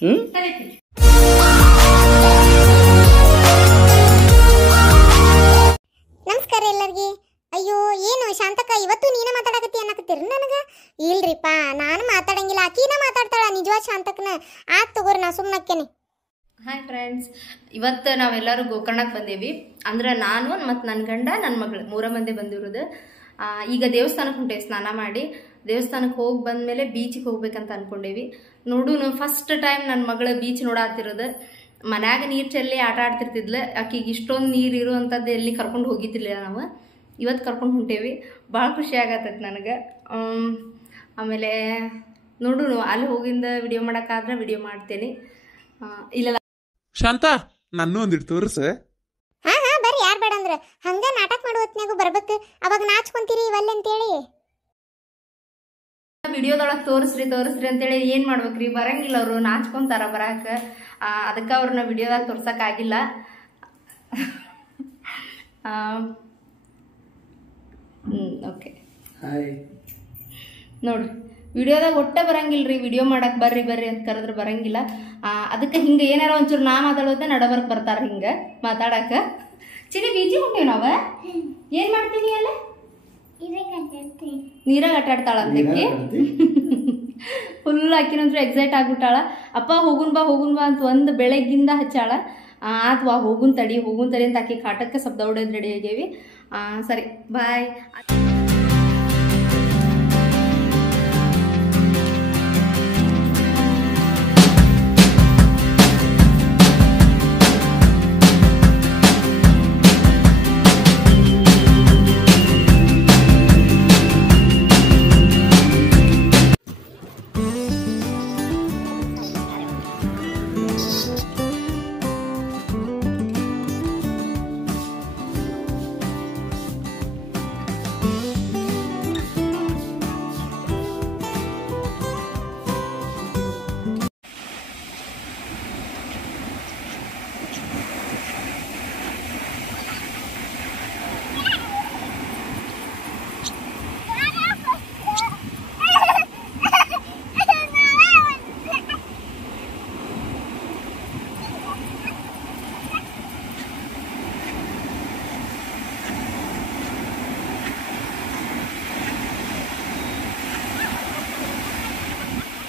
ನಮಸ್ಕಾರ ಎಲ್ಲರಿಗೆ. ಅಯ್ಯೋ ಏನು ಶಾಂತಕ್ಕ ಇವತ್ತು ನೀನ ಮಾತಾಡಕತ್ತಿ ಅನ್ನಕತ್ತೀರಿ ನನಗ? ಇಲ್ರಿಪ್ಪ ನಾನು ಮಾತಾಡಂಗಿಲ್ಲ, ಆಕಿನ ಮಾತಾಡ್ತಾಳ ನಿಜವಾದ ಶಾಂತಕ್ಕನ. ಆತ್ ತಗೋರಿ ನಾ ಸುಮ್ಮನಕ್ಕೇನೆ. ಹಾಯ್ ಫ್ರೆಂಡ್ಸ್, ಇವತ್ತು ನಾವೆಲ್ಲರೂ ಗೋಕರ್ಣಕ್ಕೆ ಬಂದೇವಿ. ಅಂದ್ರೆ ನಾನು ಮತ್ತು ನನ್ನ ಗಂಡ ನನ್ನ ಮಗಳು 3 ಮಂದಿ ಬಂದಿರೋದು. ಈಗ ದೇವಸ್ಥಾನಕ್ಕೆ ಹೊಂಟೇವಿ. ಸ್ನಾನ ಮಾಡಿ ದೇವಸ್ಥಾನಕ್ಕೆ ಹೋಗಿ ಬಂದಮೇಲೆ ಬೀಚಿಗೆ ಹೋಗ್ಬೇಕಂತ ಅನ್ಕೊಂಡೇವಿ. ನೋಡು ಫಸ್ಟ್ ಟೈಮ್ ನನ್ನ ಮಗಳು ಬೀಚ್ ನೋಡಾತಿರೋದು. ಮನ್ಯಾಗ ನೀರು ಚೆಲ್ಲಿ ಆಟ ಆಡ್ತಿರ್ತಿದ್ಲು. ಆಕಿಗೆ ಇಷ್ಟೊಂದು ನೀರು ಇರುವಂಥದ್ದು ಎಲ್ಲಿ ಕರ್ಕೊಂಡು ಹೋಗಿದ್ದಿಲ್ಲ ನಾವು. ಇವತ್ತು ಕರ್ಕೊಂಡು ಹೊಂಟೇವಿ. ಭಾಳ ಖುಷಿ ಆಗತ್ತೈತೆ ನನಗೆ. ಆಮೇಲೆ ನೋಡು ಅಲ್ಲಿ ಹೋಗಿಂದ ವಿಡಿಯೋ ಮಾಡೋಕ್ಕಾದ್ರೆ ವಿಡಿಯೋ ಮಾಡ್ತೇನೆ. ಇಲ್ಲ ಶಾಂತ ನಾನು ಒಂದಿಟ್ಟು ತೋರಿಸ. ಹಾ ಹಾ ಬರ್ರಿ, ಯಾರು ಬೇಡ ಅಂದ್ರೆ ಹಂಗ ನಾಟಕ ಮಾಡೋ ಹೊತ್ನ್ಯಾಗು ಬರ್ಬೇಕು. ಅವಾಗ ನಾಚ್ಕೊಂತೀರಿ ಇವಲ್ಲ ಅಂತೇಳಿ ವಿಡಿಯೋದೊಳಗೆ ತೋರಿಸ್ರಿ ಅಂತೇಳಿ ಏನು ಮಾಡ್ಬೇಕ್ರಿ? ಬರಂಗಿಲ್ಲ, ಅವರು ನಾಚ್ಕೊಂತಾರ ಬರಾಕ. ಅದಕ್ಕೆ ಅವ್ರನ್ನ ವಿಡಿಯೋದಾಗ ತೋರ್ಸೋಕ್ಕಾಗಿಲ್ಲ. ಓಕೆ ನೋಡ್ರಿ, ವಿಡಿಯೋದಾಗ ಒಟ್ಟೆ ಬರಂಗಿಲ್ರಿ. ವಿಡಿಯೋ ಮಾಡಕ್ಕೆ ಬರ್ರಿ ಅಂತ ಕರೆದ್ರೆ ಬರಂಗಿಲ್ಲ. ಅದಕ್ಕೆ ಹಿಂಗೆ ಏನಾರ ಒಂಚೂರು ನಾ ಮಾತಾಡೋದೇ ನಡಬರ್ಕ್ ಬರ್ತಾರ ಹಿಂಗೆ ಮಾತಾಡಕ್ಕೆ. ಚಿನಿ ಬೀಚಿ ಹೊಂಟೇವಿ ನಾವು. ಏನು ಮಾಡ್ತೀನಿ ಅಲ್ಲ? ನೀರಾಗ ಆಟಾಡ್ತಾಳ ಅಂತಕ್ಕೆ ಫುಲ್ ಆಕಿನಂತ್ರ ಎಕ್ಸೈಟ್ ಆಗ್ಬಿಟ್ಟಾಳ. ಅಪ್ಪ ಹೋಗುನ್ ಬಾ ಅಂತ ಒಂದು ಬೆಳಗ್ಗಿಂದ ಹಚ್ಚಾಳ. ಅಥವಾ ಹೋಗುನ್ ತಡಿ ಅಂತ ಆಕಿ ಕಾಟಕ್ಕೆ ಶಬ್ದ ಹೊಡೆದು ರೆಡಿ ಆಗೇವಿ. ಸರಿ ಬಾಯ್.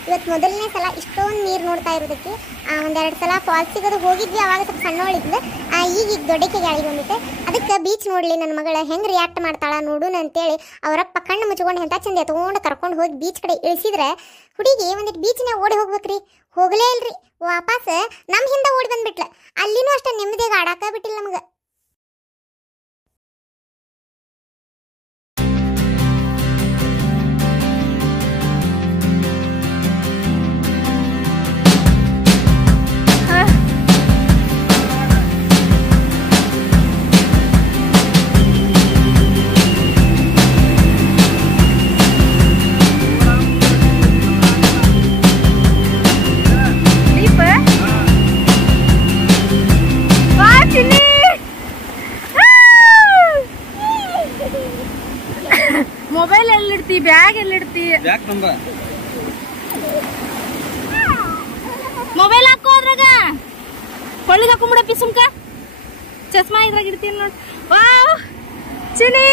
ಇವತ್ತು ಮೊದಲನೇ ಸಲ ಇಷ್ಟೊಂದು ನೀರು ನೋಡ್ತಾ ಇರೋದಕ್ಕೆ. ಒಂದೆರಡು ಸಲ ಫಾಲ್ಸಿಗೆ ಅದು ಹೋಗಿದ್ವಿ, ಅವಾಗ ಸ್ವಲ್ಪ ಸಣ್ಣವಳಿದ್ಲು. ಈಗ ದೊಡ್ಡಕ್ಕೆ ಗಾಳಿಗೆ ಬಂದಿತ್ತೆ. ಅದಕ್ಕೆ ಬೀಚ್ ನೋಡಲಿ ನನ್ನ ಮಗಳ ಹೆಂಗೆ ರಿಯಾಕ್ಟ್ ಮಾಡ್ತಾಳ ನೋಡೋಣ ಅಂತೇಳಿ ಅವರಪ್ಪ ಕಣ್ಣು ಮುಚ್ಕೊಂಡು ಎಂಥ ಚಂದ ಎತ್ಕೊಂಡು ಕರ್ಕೊಂಡು ಹೋಗಿ ಬೀಚ್ ಕಡೆ ಇಳಿಸಿದ್ರೆ ಹುಡುಗಿ ಒಂದಿಟ್ಟು ಬೀಚ್ನಾಗ ಓಡಿ ಹೋಗ್ಬೇಕ್ರಿ, ಹೋಗಲೇ ಇಲ್ರಿ. ವಾಪಸ್ ನಮ್ಮ ಹಿಂದೆ ಓಡಿ ಬಂದ್ಬಿಟ್ಲ. ಅಲ್ಲಿನೂ ಅಷ್ಟೇ ನೆಮ್ಮದಿಯಾಗಿ ಆಡಾಕ ಬಿಟ್ಟಿಲ್ಲ ನಮಗೆ. ಮೊಬೈಲ್ ಎಲ್ಲಿಡ್ತಿ? ಬ್ಯಾಗ್ ಎಲ್ಲಿಡ್ತಿ? ಮೊಬೈಲ್ ಹಾಕೋ ಅದ್ರಾಗ. ಕೊಳ್ಳಿಗೆ ಹಾಕೊಂಬಿಡಪ್ಪಿ ಸುಮ್ಕ. ಚಸ್ಮಾ ಇದ್ರಾಗ ಇಡ್ತೀನಿ ನೋಡಿ. ವಾವ್ ಚಿನಿ,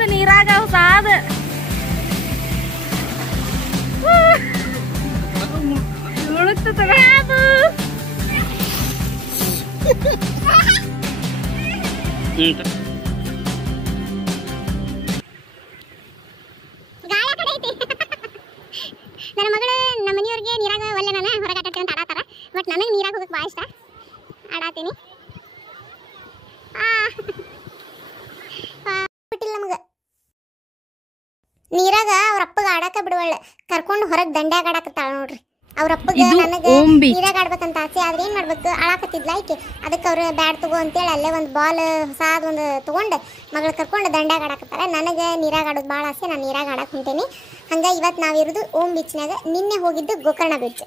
ಮುಂದೆ ನೀರಾಗ ಸಾದ ನನ್ನ ಮಗಳು ನಮ್ಮ ಮನೆಯವ್ರಿಗೆ ನೀರಾಗ ಒಲ್ಲೆ ನಾನು ಹೊರಗೆ ಆಟಾಡ್ತೀನಿ ಅಂತ ಆಡಾತಾರ. ಬಟ್ ನನಗೆ ನೀರಾಗ ಹೋಗಕ್ಕೆ ಭಾಳ ಇಷ್ಟ, ಆಡಾತೀನಿ. ಬಿಟ್ಟಿಲ್ಲ ನಮಗೆ ನೀರಾಗ ಅವ್ರ ಅಪ್ಪಗ ಆಡಾಕ ಬಿಡುವಳ್ಳ, ಕರ್ಕೊಂಡು ಹೊರಗೆ ದಂಡ್ಯಾಗ ಆಡಾಕತ್ತಾಳ ನೋಡ್ರಿ. ಅವ್ರ ಅಪ್ಪಗ ನನಗೆ ನೀರಾಗ ಆಡ್ಬೇಕಂತ ಆಸೆ, ಆದ್ರೆ ಏನ್ ಮಾಡ್ಬೇಕು, ಆಡಾಕತ್ತಿದ್ಲ ಆಯ್ಕೆ. ಅದಕ್ಕೆ ಅವ್ರು ಬ್ಯಾಟ್ ತಗೋ ಅಂತೇಳಿ ಅಲ್ಲೇ ಒಂದು ಬಾಲ್ ಹೊಸಾದ ಒಂದು ತೊಗೊಂಡು ಮಗಳು ಕರ್ಕೊಂಡು ದಂಡ್ಯಾಗ ಆಡಾಕತ್ತಾರ. ನನಗೆ ನೀರಾಗ ಆಡೋದು ಭಾಳ ಆಸೆ, ನಾನು ನೀರಾಗ ಆಡಕ್ಕೆ ಹೊಂಟೇನಿ. ಹಂಗಾಗಿ ಇವತ್ತು ನಾವಿರೋದು ಓಂ ಬೀಚ್ನಾಗ, ನಿನ್ನೆ ಹೋಗಿದ್ದು ಗೋಕರ್ಣ ಬೀಚ್.